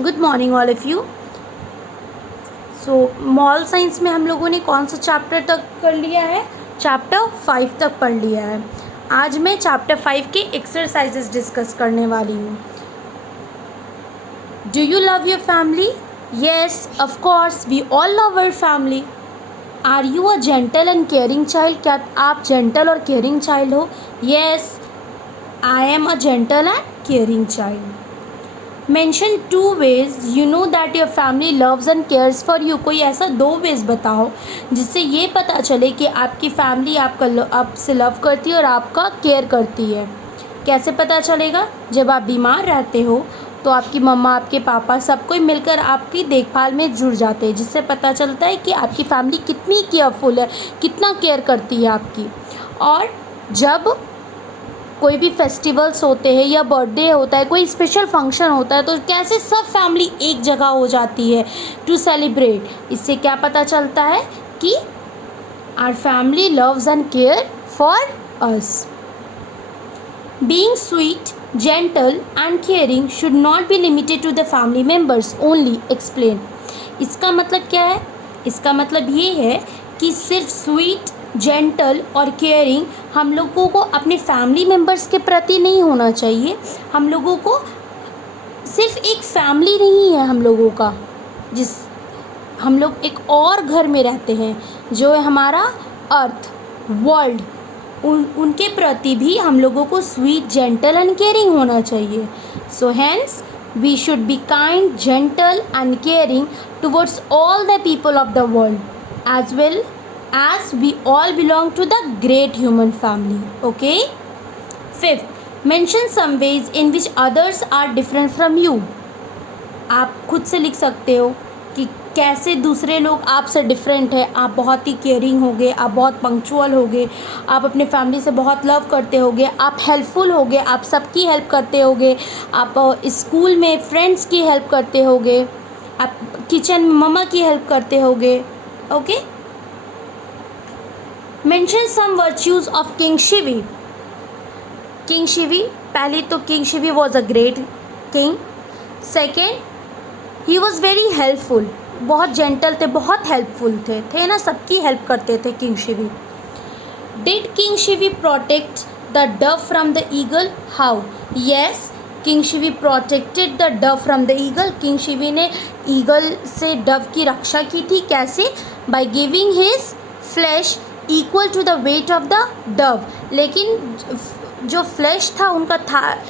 Good morning all of you. So moral science में हम लोगों ने कौन सा चैप्टर तक कर लिया है? चैप्टर 5 तक पढ़ लिया है। आज मैं चैप्टर 5 के एक्सरसाइजेस डिस्कस करने वाली हूँ। Do you love your family? Yes, of course we all love our family. Are you a gentle and caring child? क्या आप जेंटल और केयरिंग चाइल्ड हो? Yes, I am a gentle and caring child. Mention 2 ways you know that your family loves and cares for you। कोई ऐसा 2 ways बताओ जिससे ये पता चले कि आपकी फैमिली आपसे लव करती है और आपका केयर करती है। कैसे पता चलेगा? जब आप बीमार रहते हो तो आपकी मम्मा, आपके पापा, सब कोई मिलकर आपकी देखभाल में जुड़ जाते हैं, जिससे पता चलता है कि आपकी फैमिली कितनी केयरफुल है, कितना केयर करती है आपकी। और जब कोई भी फेस्टिवल्स होते हैं या बर्थडे होता है, कोई स्पेशल फंक्शन होता है, तो कैसे सब फैमिली एक जगह हो जाती है टू सेलिब्रेट। इससे क्या पता चलता है कि our family loves and care for us. Being sweet, gentle and caring should not be limited to the family members only. Explain. इसका मतलब क्या है? इसका मतलब ये है कि सिर्फ स्वीट, जेंटल और केयरिंग हम लोगों को अपने फैमिली मेम्बर्स के प्रति नहीं होना चाहिए। हम लोगों को सिर्फ एक फैमिली नहीं है हम लोगों का, हम लोग एक और घर में रहते हैं जो है हमारा अर्थ, वर्ल्ड। उनके प्रति भी हम लोगों को स्वीट, जेंटल एंड केयरिंग होना चाहिए। So hence we should be kind, gentle and caring towards all the people of the world as well as we all belong to the great human family. Okay? 5th, mention some ways in which others are different from you। आप खुद से लिख सकते हो कि कैसे दूसरे लोग आपसे डिफरेंट है। आप बहुत ही केयरिंग होगे, आप बहुत पंक्चुअल होगे, आप अपने फैमिली से बहुत लव करते होगे, आप हेल्पफुल होगे, आप सबकी हेल्प करते होगे, आप स्कूल में फ्रेंड्स की हेल्प करते होगे, आप किचन में मम्मा की हेल्प करते होगे। Okay? Mention some virtues of king Shivi. King Shivi, पहले तो king Shivi was a great king. Second, he was very helpful, बहुत जेंटल थे, बहुत हेल्पफुल थे ना, सबकी हेल्प करते थे king Shivi. Did king Shivi protect the dove from the eagle? How? Yes, king Shivi protected the dove from the eagle. King Shivi ने eagle से डव की रक्षा की थी। कैसे? By giving his flesh equal to the weight of the dove. लेकिन जो flash था उनका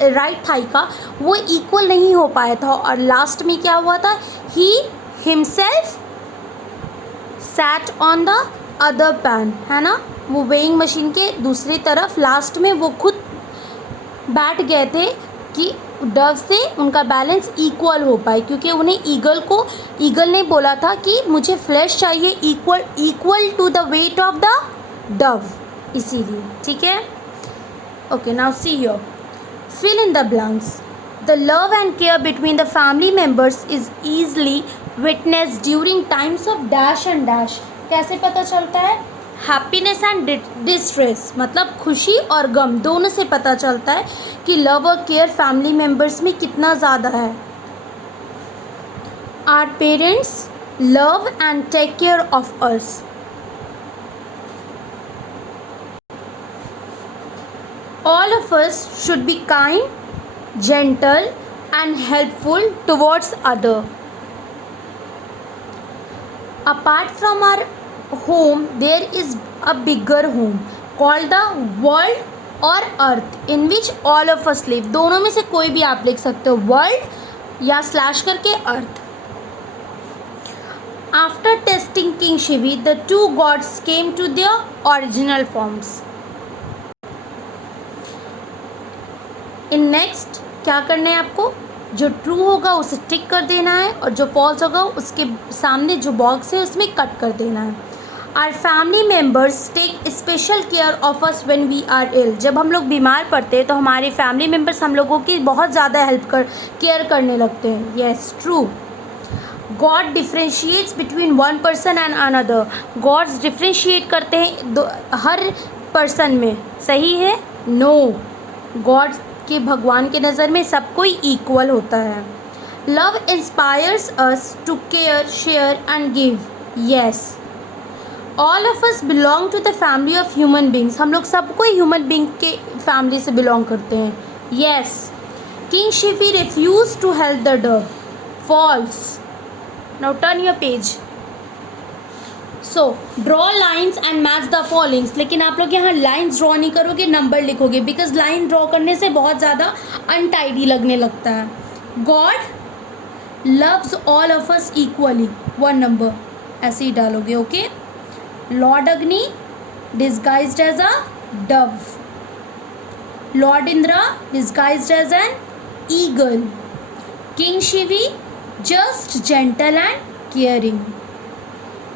राइट थाई का, वो इक्वल नहीं हो पाया था, और लास्ट में क्या हुआ था? He himself sat on the other pan, है ना, वो वेइंग मशीन के दूसरी तरफ लास्ट में वो खुद बैठ गए थे कि डव से उनका बैलेंस इक्वल हो पाए, क्योंकि उन्हें ईगल ने बोला था कि मुझे फ्लैश चाहिए equal to the weight of the dove, इसीलिए। ठीक है? Okay, now see here, fill in the blanks. The love and care between the family members is easily witness during times of dash and dash. कैसे पता चलता है? Happiness and distress, मतलब खुशी और गम दोनों से पता चलता है कि लव और केयर फैमिली मेम्बर्स में कितना ज़्यादा है। Our parents love and take care of us. All of us should be kind, gentle and helpful towards other. Apart from our home there is a bigger home called the world or earth in which all of us live। दोनों में से कोई भी आप लिख सकते हो, world या स्लैश करके earth. After testing king Shibi the 2 gods came to their original forms। इन नेक्स्ट क्या करना है आपको? जो ट्रू होगा उसे टिक कर देना है, और जो फॉल्स होगा उसके सामने जो बॉक्स है उसमें कट कर देना है। Our family members take special care of us when we are ill. जब हम लोग बीमार पड़ते हैं तो हमारे फैमिली मेम्बर्स हम लोगों की बहुत ज़्यादा केयर करने लगते हैं। Yes, true. God differentiates between one person and another. Gods differentiate करते हैं हर पर्सन में। सही है? नो, गॉड के भगवान के नज़र में सब कोई इक्वल होता है। Love inspires us to care, share, and give. Yes. All of us belong to the family of human beings. हम लोग सबको ह्यूमन बींग के फैमिली से बिलोंग करते हैं. Yes. King Shivi refused to help the dove. False. Now turn your page. So draw lines and match the followings. लेकिन आप लोग यहाँ लाइन्स ड्रॉ नहीं करोगे, नंबर लिखोगे, बिकॉज लाइन ड्रॉ करने से बहुत ज़्यादा अनटाइडी लगने लगता है. God loves all of us equally, 1 number ऐसे ही डालोगे. ओके. लॉर्ड अग्नि disguised as a dove. Lord Indira disguised as an eagle. King Shivi just gentle and caring.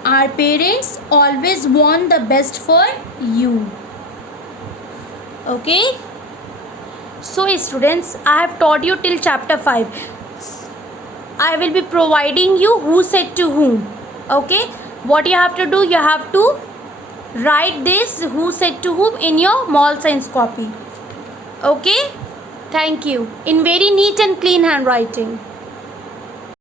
Our parents always want the best for you. Okay. So students, I have taught you till chapter 5. I will be providing you who said to whom. Okay. What you have to do, you have to write this who said to whom in your mall science copy. Okay. Thank you. In very neat and clean handwriting.